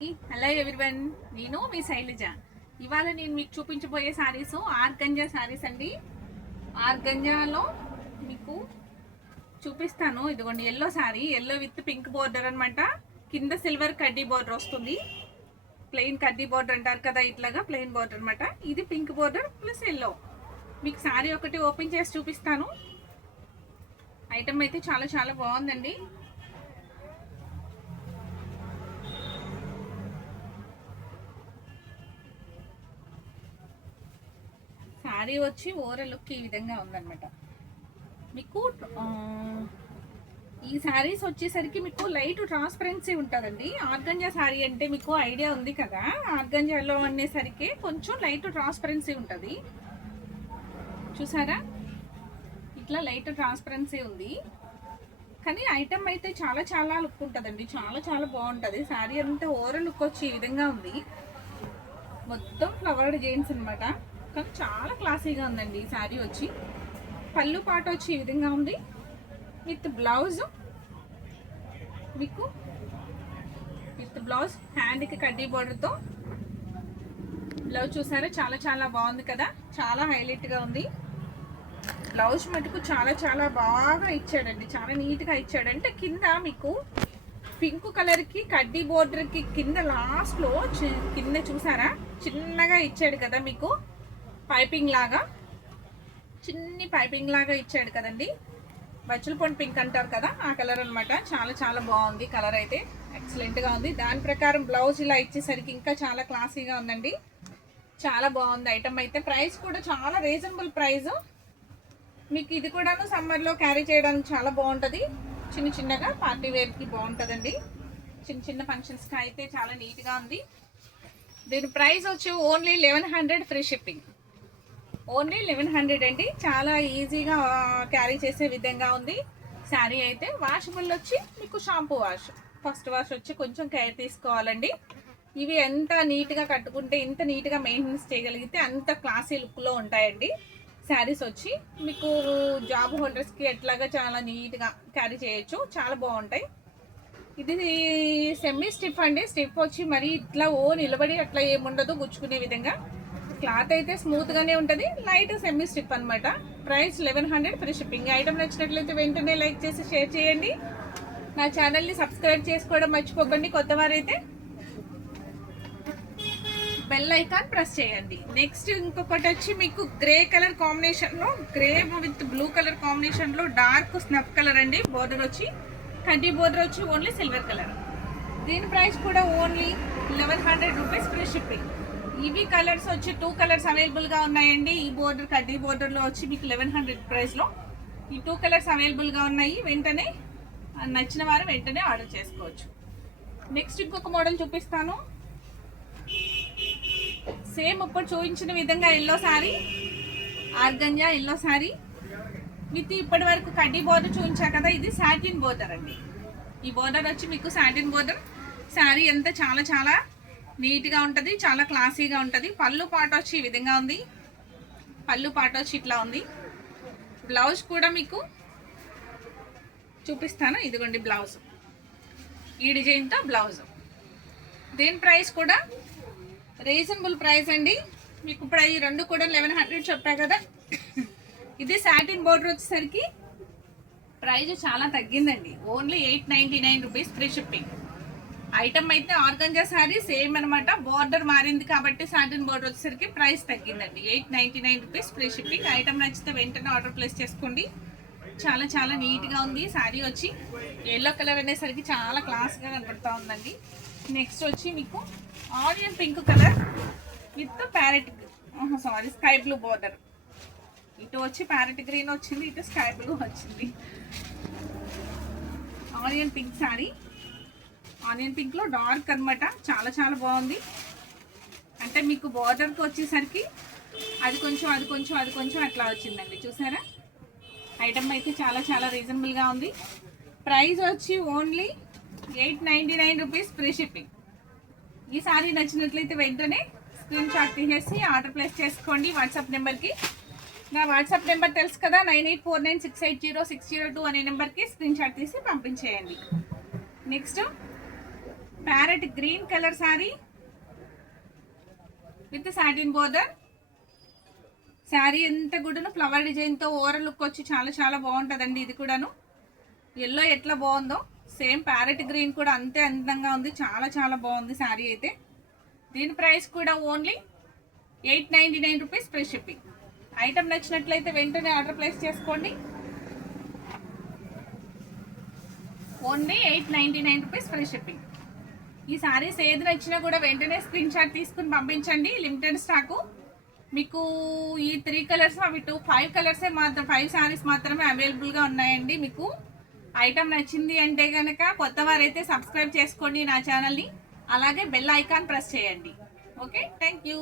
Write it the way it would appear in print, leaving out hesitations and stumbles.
Hello everyone, నేను మీ శైలజ. ఇవాళ నేను మీకు చూపించబోయే శారీస్ ఆర్గంజా శారీస్ అండి. ఆర్గంజాలో మీకు చూపిస్తాను. ఇదిగోండి yellow sari, yellow with pink border అనమాట. కింద సిల్వర్ కడ్డీ బోర్డర్ వస్తుంది. ప్లెయిన్ కడ్డీ బోర్డర్ అంటారు కదా, ఇట్లాగా ప్లెయిన్ బోర్డర్ అనమాట. ఇది పింక్ బోర్డర్ ప్లస్ ఎల్లో. మీకు శారీ ఒకటి ఓపెన్ చేసి చూపిస్తాను. ఐటమ్ అయితే చాలా చాలా బాగుందండి. శారీ వచ్చి ఓవరాల్ లుక్ ఈ విధంగా ఉందన్నమాట. మీకు ఈ శారీస్ వచ్చేసరికి మీకు లైట్ ట్రాన్స్పరెన్సీ ఉంటుందండి. ఆర్గంజా శారీ అంటే మీకు ఐడియా ఉంది కదా, ఆర్గంజాలో అనేసరికి కొంచెం లైట్ ట్రాన్స్పరెన్సీ ఉంటుంది. చూసారా, ఇట్లా లైట్ ట్రాన్స్పరెన్సీ ఉంది. కానీ ఐటమ్ అయితే చాలా చాలా లుక్ ఉంటుందండి, చాలా చాలా బాగుంటుంది. శారీ అంతా ఓవరాల్ లుక్ వచ్చి ఈ విధంగా ఉంది. మొత్తం ఫ్లవర్ డిజైన్స్ అనమాట. కానీ చాలా క్లాసీగా ఉందండి ఈ శారీ వచ్చి. పళ్ళు పాట వచ్చి ఈ విధంగా ఉంది విత్ బ్లౌజ్. మీకు విత్ బ్లౌజ్ హ్యాండ్కి కడ్డీ బోర్డర్తో బ్లౌజ్ చూసారా, చాలా చాలా బాగుంది కదా, చాలా హైలైట్గా ఉంది. బ్లౌజ్ మటుకు చాలా చాలా బాగా ఇచ్చాడండి, చాలా నీట్గా ఇచ్చాడంటే కింద మీకు పింక్ కలర్కి కడ్డీ బోర్డర్కి కింద లాస్ట్లో కింద చూసారా చిన్నగా ఇచ్చాడు కదా, మీకు పైపింగ్ లాగా చిన్ని పైపింగ్ లాగా ఇచ్చాడు కదండి. బచ్చుల పొండి పింక్ అంటారు కదా, ఆ కలర్ అనమాట. చాలా చాలా బాగుంది, కలర్ అయితే ఎక్సలెంట్గా ఉంది. దాని ప్రకారం బ్లౌజ్ ఇలా ఇచ్చేసరికి ఇంకా చాలా క్లాసీగా ఉందండి, చాలా బాగుంది ఐటమ్ అయితే. ప్రైస్ కూడా చాలా రీజనబుల్ ప్రైస్. మీకు ఇది కూడాను సమ్మర్లో క్యారీ చేయడానికి చాలా బాగుంటుంది. చిన్న చిన్నగా పార్టీ వేర్కి బాగుంటుందండి. చిన్న చిన్న ఫంక్షన్స్కి అయితే చాలా నీట్గా ఉంది. దీని ప్రైస్ వచ్చి ఓన్లీ 1100 ఫ్రీ షిప్పింగ్. ఓన్లీ 1100 అండి. చాలా ఈజీగా క్యారీ చేసే విధంగా ఉంది శారీ అయితే. వాషబుల్ వచ్చి మీకు షాంపూ వాష్, ఫస్ట్ వాష్ వచ్చి కొంచెం కేర్ తీసుకోవాలండి. ఇవి ఎంత నీట్గా కట్టుకుంటే, ఇంత నీట్గా మెయింటెనెన్స్ చేయగలిగితే అంత క్లాసీ లుక్లో ఉంటాయండి శారీస్ వచ్చి. మీకు జాబ్ హోల్డర్స్కి ఎట్లాగా చాలా నీట్గా క్యారీ చేయొచ్చు, చాలా బాగుంటాయి. ఇది సెమీ స్టిఫ్ అండి. స్టిఫ్ వచ్చి మరి ఇట్లా నిలబడి అట్లా ఏముండదు, గుచ్చుకునే విధంగా. క్లాత్ అయితే స్మూత్గానే ఉంటుంది, లైట్ సెమీ స్టిఫ్ అనమాట. Price 1100 free shipping. ఐటమ్ నచ్చినట్లయితే వెంటనే లైక్ చేసి షేర్ చేయండి. నా ఛానల్ని సబ్స్క్రైబ్ చేసుకోవడం మర్చిపోకండి. కొత్తవారైతే బెల్ ఐకాన్ ప్రెస్ చేయండి. నెక్స్ట్ ఇంకొకటి వచ్చి మీకు గ్రే కలర్ కాంబినేషన్లో, గ్రే విత్ బ్లూ కలర్ కాంబినేషన్లో డార్క్ స్నఫ్ కలర్ అండి. బోర్డర్ వచ్చి కడ్డీ బోర్డర్ వచ్చి ఓన్లీ సిల్వర్ కలర్. దీని ప్రైస్ కూడా ఓన్లీ 1100 రూపీస్ ఫ్రీ షిప్పింగ్. ఇవి కలర్స్ వచ్చి 2 కలర్స్ అవైలబుల్గా ఉన్నాయండి. ఈ బోర్డర్ కడ్డీ బోర్డర్లో వచ్చి మీకు 1100 ప్రైస్లో ఈ 2 కలర్స్ అవైలబుల్గా ఉన్నాయి. వెంటనే నచ్చిన వారు వెంటనే ఆర్డర్ చేసుకోవచ్చు. నెక్స్ట్ ఇంకొక మోడల్ చూపిస్తాను. సేమ్ ఇప్పుడు చూపించిన విధంగా yellow sari, organza yellow sari with ఇప్పటి వరకు కడ్డీ బోర్డర్ చూపించా కదా, ఇది సాటిన్ బోర్డర్ అండి. ఈ బోర్డర్ వచ్చి మీకు సాటిన్ బోర్డర్. శారీ అంతా చాలా చాలా నీట్గా ఉంటుంది, చాలా క్లాసీగా ఉంటుంది. పళ్ళు పాట వచ్చి ఈ విధంగా ఉంది. పళ్ళు పాట వచ్చి ఇట్లా ఉంది. బ్లౌజ్ కూడా మీకు చూపిస్తాను. ఇదిగోండి బ్లౌజ్, ఈ డిజైన్తో బ్లౌజ్. దీని ప్రైస్ కూడా రీజనబుల్ ప్రైస్ అండి. మీకు ఇప్పుడు ఈ రెండు కూడా 1100 చెప్పా కదా. ఇది సాటిన్ బోర్డర్ వచ్చేసరికి ప్రైస్ చాలా తగ్గిందండి. Only 899 rupees free shipping. Item అయితే ఆర్గంజా శారీ సేమ్ అనమాట. బోర్డర్ మారింది కాబట్టి సాటిన్ బోర్డర్ వచ్చేసరికి ప్రైస్ తగ్గిందండి. 899 రూపీస్ ఫ్రీ షిప్పింగ్. ఐటమ్ నచ్చితే వెంటనే ఆర్డర్ ప్లేస్ చేసుకోండి. చాలా చాలా నీట్గా ఉంది శారీ వచ్చి. ఎల్లో కలర్ అనేసరికి చాలా క్లాస్గా కనబడుతూ ఉందండి. నెక్స్ట్ వచ్చి మీకు onion pink colour with parrot, sky blue border. ఇటు వచ్చి ప్యారెట్ గ్రీన్ వచ్చింది, ఇటు స్కై బ్లూ వచ్చింది. ఆనియన్ పింక్ శారీ, ఆనియన్ పింక్లో డార్క్ అనమాట. చాలా చాలా బాగుంది. అంటే మీకు బోర్డర్కి వచ్చేసరికి అది కొంచెం అది కొంచెం అది కొంచెం అట్లా వచ్చిందండి. చూసారా, ఐటమ్ అయితే చాలా చాలా రీజనబుల్గా ఉంది. ప్రైస్ వచ్చి ఓన్లీ 899 రూపీస్ ఫ్రీ షిప్పింగ్. ఈ సారీ నచ్చినట్లయితే వెంటనే స్క్రీన్ షాట్ తీసేసి ఆర్డర్ ప్లేస్ చేసుకోండి వాట్సాప్ నెంబర్కి. నా వాట్సాప్ నెంబర్ తెలుసు కదా, 9849680602 అనే నెంబర్కి స్క్రీన్ షాట్ తీసి పంపించేయండి. Next parrot green colour sari with satin border. Sari ఎంత కూడాను ఫ్లవర్ డిజైన్తో ఓవరాల్ లుక్ వచ్చి చాలా చాలా బాగుంటుందండి. ఇది కూడాను ఎల్లో ఎట్లా బాగుందో సేమ్ ప్యారెట్ గ్రీన్ కూడా అంతే అందంగా ఉంది. చాలా చాలా బాగుంది శారీ అయితే. దీని ప్రైస్ కూడా only 899 rupees free shipping. Item నచ్చినట్లయితే వెంటనే ఆర్డర్ ప్లేస్ చేసుకోండి. Only 899 rupees free shipping. ఈ శారీస్ ఏది నచ్చినా కూడా వెంటనే స్క్రీన్ షాట్ తీసుకుని పంపించండి. లిమిటెడ్ స్టాకు మీకు. ఈ 3 కలర్స్ అవి 5 కలర్సే మాత్రం 5 శారీస్ మాత్రమే అవైలబుల్గా ఉన్నాయండి. మీకు ఐటమ్ నచ్చింది అంటే కనుక కొత్త వారైతే సబ్స్క్రైబ్ చేసుకోండి నా ఛానల్ని. అలాగే బెల్ ఐకాన్ ప్రెస్ చేయండి. Okay, thank you.